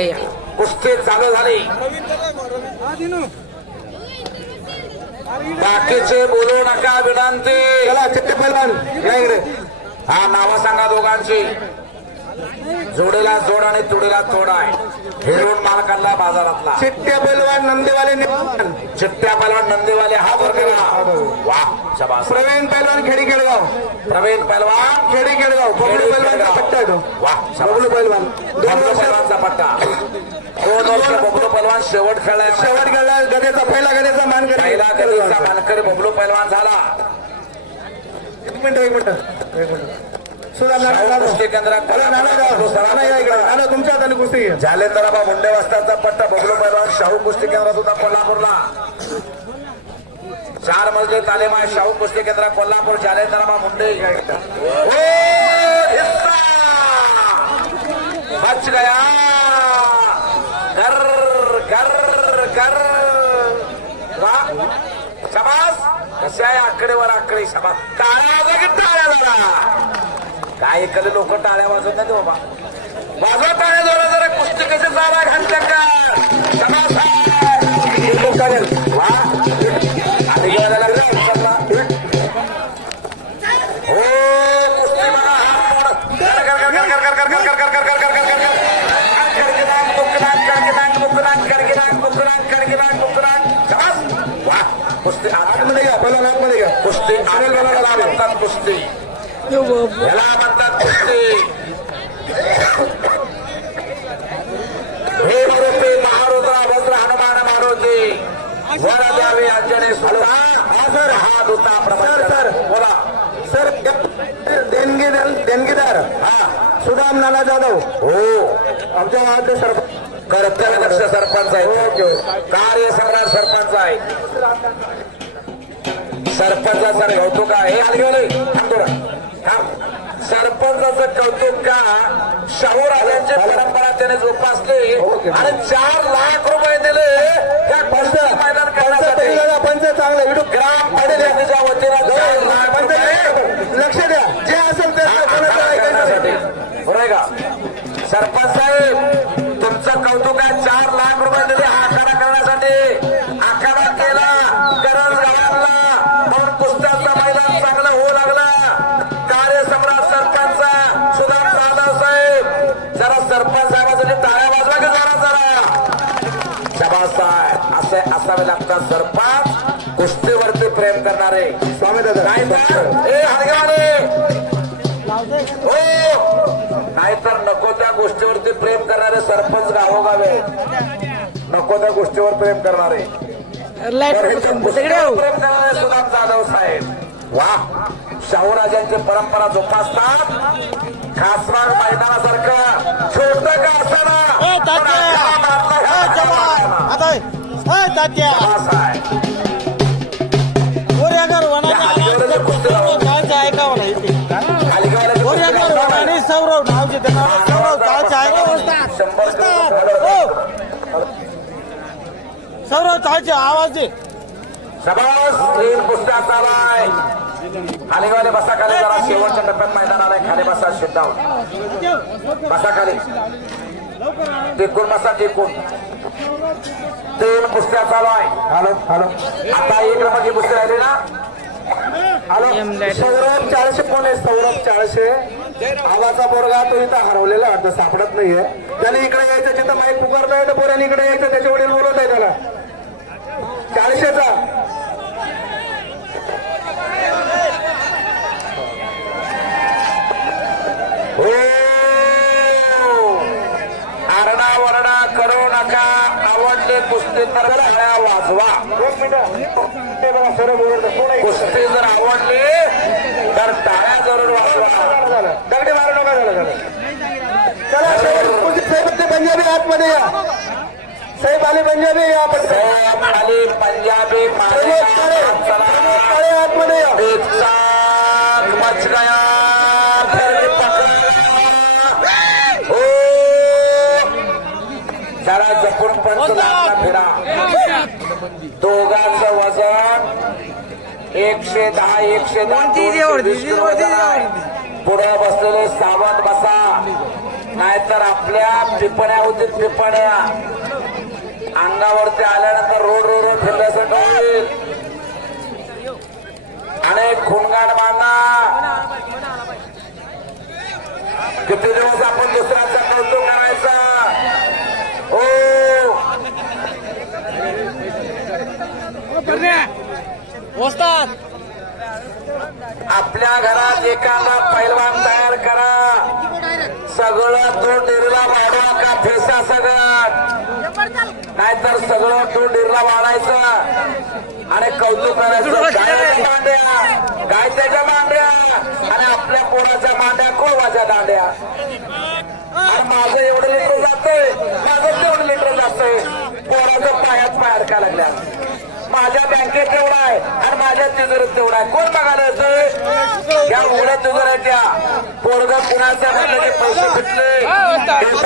या. कुस्ती चालू झाली. बाकीचे बोलू नका विनंती. पैलवान हा नावं सांगा दोघांची. जोडीला जोड आणि तुडीला तोड आहे. हिरून माल काढला बाजारातला. चिट्टे पैलवान नंदेवाले. चिट्ट्या पहलवान नंदीवाले. हा वर्ग वा शबास. प्रवीण पैलवान खेडी केडगाव. प्रवीण पहलवान खेडी बबलू पट्टा आहे तो. वा बबलू पैलवान दोन वर्ष पट्टा दोन वर्ष बबलू पहलवान शेवट खेळलाय. शेवट गेला गदेचा पहिला गदेचा मान पहिला कधीचा मानकरी बबलू पहलवान झाला. एक मिनिट एक मिनिट. एक केंद्रात तुमच्या हाताने कुस्ती. जालेंद्राबा मुंडे पट्टा बबलू पहलवान शाहू कुस्ती केंद्रात होता कोल्हापूरला. चार मजली तालीम आहे शाहू कुस्ती केंद्र कोल्हापूर. जालेंद्राबा मुंडे! बच गया. सरकार समाज कसे आहे आकडेवर आकडे समाज टाळ्या वाजा की टाळ्या जरा. काय एखादे लोक टाळ्या वाजवत नाही बाबा. वाजवा टाळ्या जरा जरा पुस्तकाचे जागा घालतात का? समाज वा. देणगीदार हा सुदाम नाना जाधव हो आमच्या गावातले सरपंच कर्तव्यदक्ष सरपंच आहे ओके. कार्यसम्राट सरपंच आहे सरपंचाचं कौतुक आहे हे आली थांब थोडं सरपंचाचं कौतुक का? शाहू राजांची परंपरा त्याने जोपासली. आणि चार लाख रुपये दिले त्या मैदान करण्यासाठी पंच चांगलं ग्राम पंचायतीच्या वतीनं चार लाख रुपये प्रेम करणारे. स्वामी दादा हो. नाहीतर नको त्या गोष्टीवरती प्रेम करणारे सरपंच गावोगावे. नको त्या गोष्टीवर प्रेम करणारे. प्रेम करणारे सुदाम जाधव साहेब. वा. शाहूराजांची परंपरा जोपासतात. खासबाग मैदानासारखं छोट का असताना सौरव कायचे आवाज दे खालीवाले बसा खाली जरा शेवटच्या टप्प्यात मैदान आलाय खाली बसा शिद्धाव बसा खाली. टिकून बसा टिकून. तीन कुस्त्या चालू आहे. Hello hello. आता एक नंबरची कुस्ती राहिली ना? हॅलो. सौरभ चारशे कोण आहे? सौरभ चारशे. आवाचा पोरगा तो इथं हरवलेला वाटतं सापडत नाहीये. त्याने इकडे यायचं जिथं माईक पुकारलंय तर पोराने इकडे यायचं त्याचे वडील बोलत आहे त्याला. चारशेचा. हो. आरडा वरडा करू नका. आवडले कुस्ती तर वाजवा? कुस्ती जर आवडली तर टाळ्या जरूर वाजवा. झालं दगडी मारू नका झालं झालं. चला पंजाबी आतमध्ये या. साहेब आले पंजाबी या आपण. साहेब आली पंजाबी प्रमोद काळे प्रमोद काळे आतमध्ये या. एक साथ मच गया. फिर पकड़ा. हो. जरा जपून पण तुला फिरा दोघांचं वजन एकशे दहा एकशे दहा. पुढे बसलेले सावध बसा. नाहीतर आपल्या टिप्पण्या होतील टिप्पण्या अंगावरती आल्यानंतर रोड रोड रोड फिरल्यासारखं होईल. आणि खुणगाड बांधा. किती दिवस आपण दुसऱ्याचा कौतुक करायचा? हो. आपल्या घरात एखादा पैलवान तयार करा. सगळं तो डेरीला वाढवा का फेसा सगळं? नाहीतर सगळं तो डिरला वाढायचं. आणि कौतुक करायचं. मांड्या. गायत्याच्या मांड्या. आणि आपल्या पोराच्या मांड्या कोळवाच्या दांड्या. आणि माझं एवढं लिटर जातंय. माझं तेवढं लिटर जातंय. पोराचं पायात पाय अडका लागल्या. माझ्या बँकेत तेवढा आहे. आणि माझ्या तिजोरीत तेवढा आहे. कोण बघायला येतोय? या उघड्या तिजोऱ्याच्या पोरग कुणाचं म्हणलं की पैसे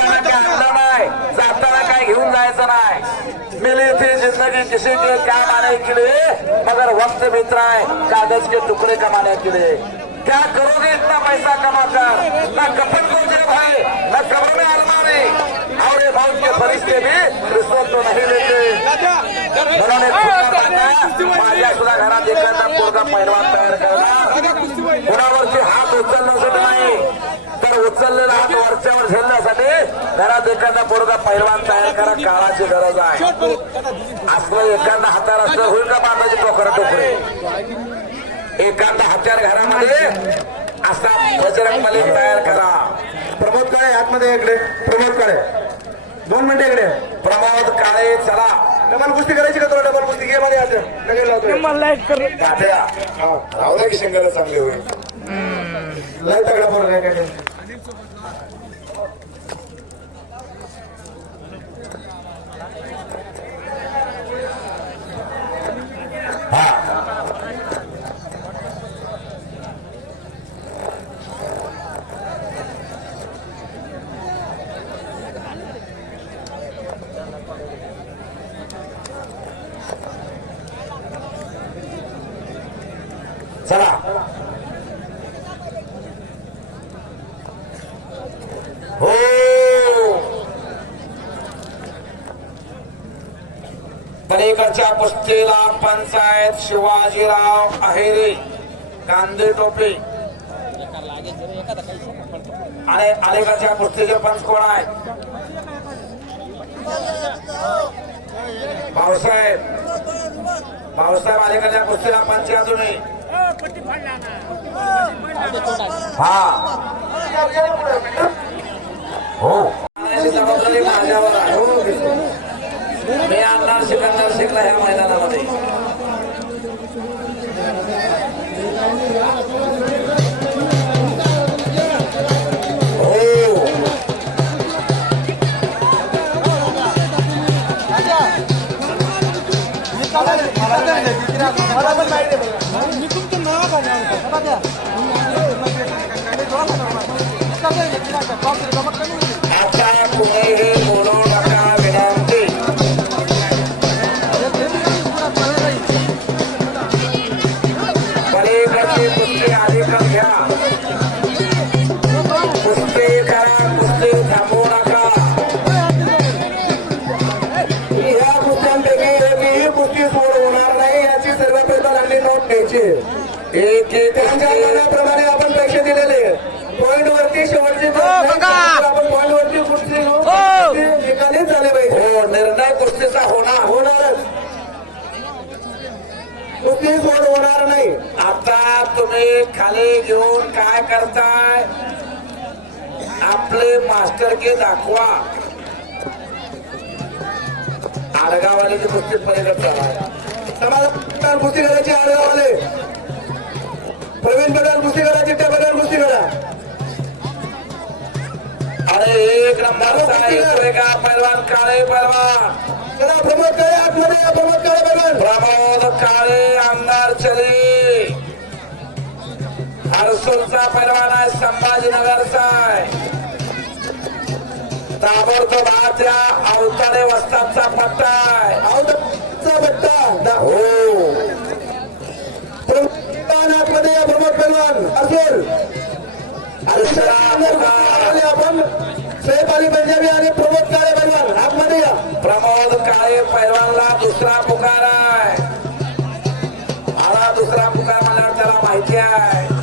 काय आणलं नाही. जाताना काय घेऊन जायचं नाही. मिली थी जिंदगी किसी के क्या माने के लिए मगर वक्त बीत है कागज के टुकड़े कमाने के लिए क्या करोगे इतना पैसा कमाकर न कफन को जेब है न कब्र में अलमारी. और ये मौत के फरिश्ते भी रिश्वत तो नहीं लेते. उन्होंने माझ्या सुद्धा घरात एखादा पोरगा पैलवान तयार करला. कुणावरची हात उचलण्यासाठी नाही तर उचललेला हात वरच्यावर झेलण्यासाठी घरात एखादा पोरगा पैलवान तयार करा काळाची गरज आहे. असलं एखादा हातार असलं होईल का बांधाची टोकरा टोकरी एखादा हत्यार घरामध्ये असा बजरंग मलिक तयार करा. प्रमोद काळे आतमध्ये इकडे. प्रमोद काळे. दोन मिनिटं इकडे. प्रमोद काळे चला. डबल कुस्ती करायची का तुला डबल कुस्ती? घे मध्ये आज लगेच लावतोय गाठ्या राहू दे की शिंगाला चांगले होईल. लय तगडा पोरगा आहे काय चला हो पलीकडच्या ग्रामपंचायत पंचायत शिवाजीराव अहेरी कांदे टोपे. आणि अलीकडच्या कुस्तीचे पंच कोण आहेत भाऊसाहेब. भाऊसाहेब अलीकडच्या कुस्तीला पंच या तुम्ही हा. हो. मी खाली घेऊन काय करताय? आपले मास्टर के दाखवा. आडगावाल्याची कुस्ती पलीकडे समाधान कुस्ती करायची आडगावाले प्रवीण बदल कुस्ती करायची त्या बदल कुस्ती करा अरे एक नंबर का पैलवान? काळे पैलवान. चला प्रमोद काळे आतमध्ये प्रमोद काळे बदल प्रमोद काळे आमदार चली. पैलवान आहे संभाजीनगरचा आहे ताबडतोब त्या अवतारे वस्तादचा पट्टा आहे. आवडचा बट्टा हो. प्रमोद आतमध्ये या प्रमोद पहलवान असेल अक्षरा आले आपण. सैफ अली पंजाबी आणि प्रमोद काळे पैलवान आतमध्ये या. प्रमोद काळे पैलवानला दुसरा पुकार आहे. मला दुसरा पुकार म्हणल्यावर त्याला माहिती आहे.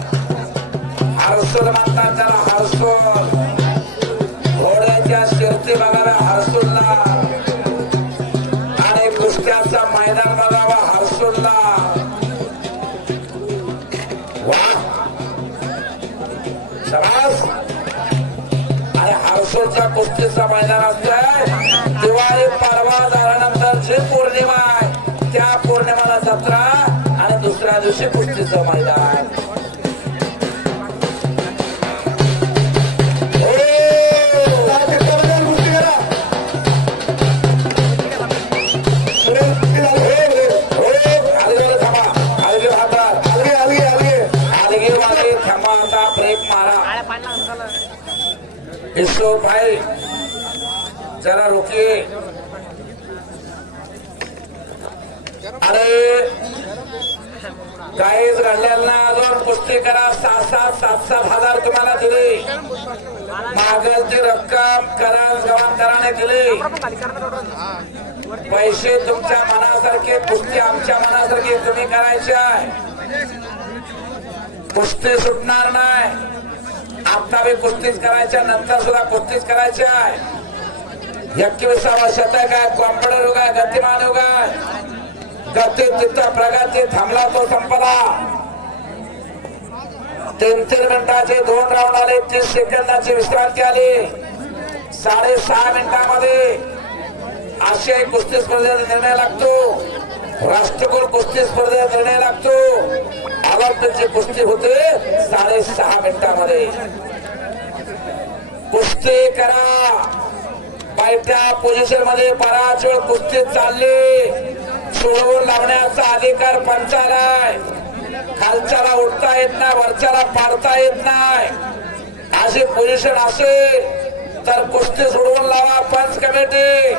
कुस्तीचं मैदान असल्या दिवाळी परवा झाल्यानंतर जी पौर्णिमा आहे त्या पौर्णिमाला जत्रा आणि दुसऱ्या दिवशी कुस्तीचं मैदान. इसको भाई जरा रोकिए। अरे काहीच घडलेलं नाही अजून पुष्टी करा. सात सात सात सात हजार तुम्हाला दिली. मागलची रक्कम करा गवानकराने दिली. पैसे तुमच्या मनासारखे पुष्टी आमच्या मनासारखे तुम्ही करायचे आहे. पुष्टी सुटणार नाही. आता बी करायच्या नंतर सुद्धा कुस्तीच करायची आहे. एकविसावा शतक आहे कॉम्प्युटर युग आहे गतिमान युग आहे. गती तिथं प्रगती थांबला तो संपला तीन तीन मिनिटाचे दोन राऊंड आले तीस सेकंदाची विश्रांती आली. साडेसहा मिनिटामध्ये आशियाई कुस्ती स्पर्धेचा निर्णय लागतो. राष्ट्रकुल कुस्ती स्पर्धेत निर्णय लागतो. ऑलिम्पिकची कुस्ती होते साडेसहा मिनिटामध्ये. कुस्ती करा. बैठ्या पोझिशनमध्ये बराच वेळ कुस्ती चालली. सोडवून लावण्याचा अधिकार पंचाला आहे खालच्याला उठता येत नाही वरच्याला पाडता येत नाही. अशी पोझिशन असेल तर कुस्ती सोडवून लावा पंच कमिटी.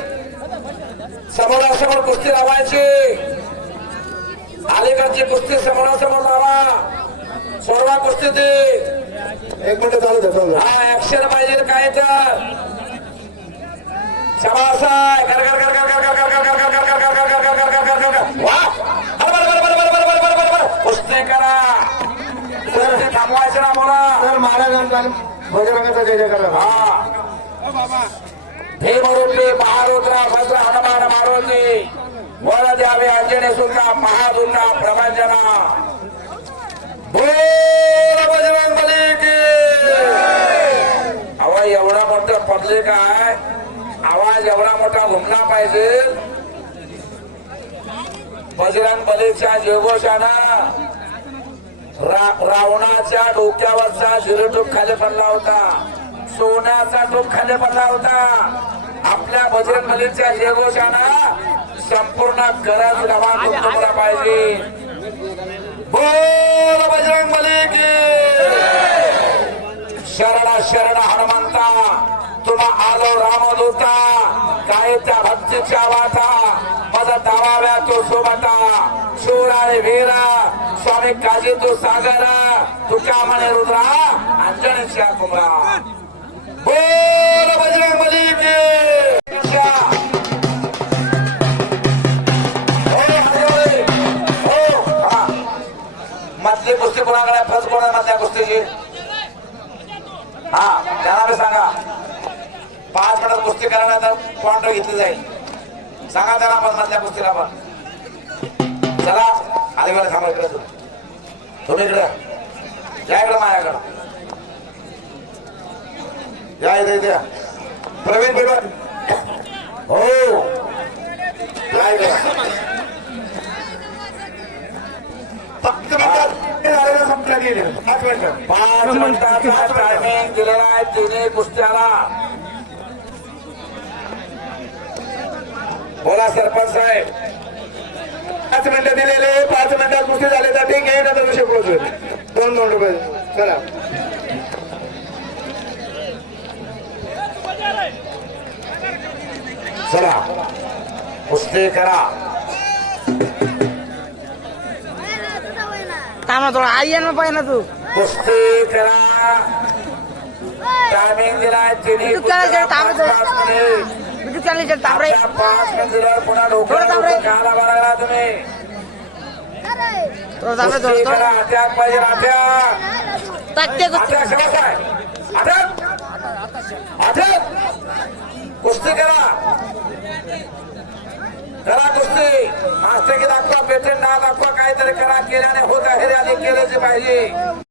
समोरासमोर कुस्ती लावायची. अलीकडची कुस्ती समोरासमोर लावा सोडवा कुस्ती ती एक मिनिट चालू द्या. हा ऍक्शन पाहिजे काय तर आहे. कर, कर, कर, कर, कर, कर, कर, कर, कर, कर, कर, कर, कर, कर. वा. कुस्ती कुस्ती थांबवायची ना बोला तर महाराजांचा बजरंगाचा जय जय करा हा भीमरूपी महारुद्रा भद्र हनुमान मारुती ವರದ್ಯಾವಿ ಆಂಜನೇಯ सुद्धा ಮಹಾದುಂಡ ಪ್ರಭಂಜನ आवाज एवढा मोठा पडले काय आवाज एवढा मोठा घुमला पाहिजे. बजरंग बलीच्या जोगोशानं रावणाच्या डोक्यावरचा झिरटूप खाली पडला होता. सोन्याचा टोप खाली पडला होता. आपल्या बजरंग बलीच्या जेगोशानं संपूर्ण गरज गवा तुमला पाहिजे. बोल बजरंग बली की. शरण शरण हनुमंता तुम्हा आलो रामदूता. काय त्या भक्तीच्या वाटा माझा दावाव्या तो सोबता. शूर आणि वीरा स्वामी काजी तो सागरा तुझ्या म्हणे रुद्रा अंजनेच्या कुमरा बोल! मधली कुस्ती कोणाकडे फस कोणा मधल्या कुस्तीची हा त्याला बी सांगा. पाच मिनिटात कुस्ती करण्यात पॉइंट घेतली जाईल. सांगा त्याला पण मधल्या कुस्तीला पण चला आधी वेळा थांबा इकडे तुम्ही. इकडे. या इकडे माझ्याकडं. या इथे इथे. प्रवीण बिडवाड हो. या इकडे. पाच मिनिटाचा टायमिंग दिलेला आहे तिन्ही कुस्त्याला बोला सरपंच साहेब. पाच मिनिटं दिलेले पाच मिनिटात कुस्ती झाले तर ठीक आहे ना विषय क्लोज दोन दोन रुपये चला. चला. कुस्ती करा. थांबा थोडा आई यांना पाहिजे ना तू. कुस्ती करा टायमिंग दिलाय तिन्ही विद्युत कॅलेजर थांबा थोडं विद्युत कॅलेजर थांब तुम्ही करा अटॅक पाहिजे अटॅक कुस्ती करा. करा गोष्टी मास्टर की दाखवा पेटंट दाखवा काहीतरी करा केल्याने होत आहे रे आधी केल्याचे पाहिजे